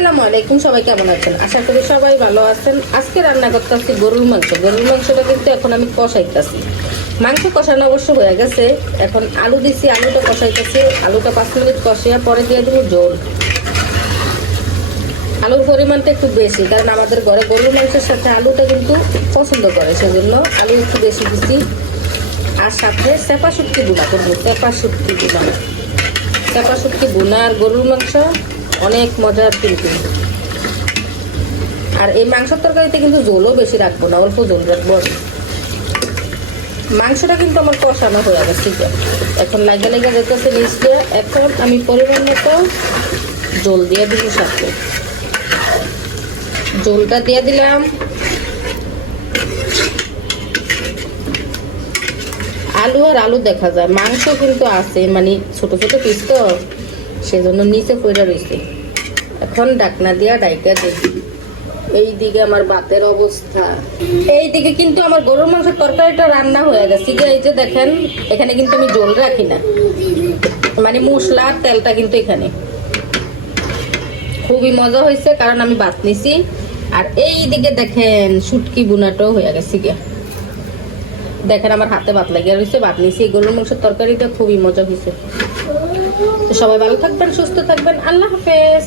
আসসালামু আলাইকুম, সবাই কেমন আছেন? আশা করি সবাই ভালো আছেন। আজকে রান্না করতেছি গরুর মাংস। গরুর মাংসটা কিন্তু এখন আমি কষাইতেছি। মাংস কষানো অবশ্য হয়ে গেছে, এখন আলু দিছি, আলুটা কষাইতেছি। আলুটা 5 মিনিট কষিয়া পরে দিয়ে দেবো জল। আলুর পরিমাণটা একটু বেশি, কারণ আমাদের ঘরে গরুর মাংসের সাথে আলুটা কিন্তু পছন্দ করে, সেজন্য আলু একটু বেশি দিছি। আর সাথে চেপা শুটকি বুনা করবো, চেপা শুটকি বুনা আর গরুর মাংস অনেক মজার কিন্তু। আর এই মাংসের তরকারিতে কিন্তু ঝোলও বেশি রাখবো না, অল্প ঝোল রাখবো। মাংসটা কিন্তু আমার কষানো হয়ে গেছে, এখন লাগা যেতেছে নিচে। এখন আমি পরিমাণ মতো ঝোল দিয়ে দিব, সাথে ঝোলটা দিয়ে দিলাম। আলু আর আলু দেখা যায়, মাংস কিন্তু আছে, মানে ছোট ছোট পিস তো, সেজন্য নিচে পড়ে রয়েছে। এখন ডাকনা দিয়া ডাইকা দেখি। এইদিকে আমার ভাতের অবস্থা, এইদিকে কিন্তু আমার গরুর মাংসের তরকারিটা রান্না হয়ে গেছে। এই যে দেখেন, এখানে কিন্তু আমি জল রাখি না, মানে মশলা তেলটা কিন্তু এখানে। খুবই মজা হয়েছে, কারণ আমি ভাত নিছি। আর এইদিকে দেখেন শুটকি বুনাটাও হয়ে গেছে গিয়া। দেখেন আমার হাতে ভাত লাগিয়ে রয়েছে, ভাত নিছি। গরুর মাংসের তরকারিটা খুবই মজা হয়েছে। তো সবাই ভালো থাকবেন, সুস্থ থাকবেন, আল্লাহ হাফেজ।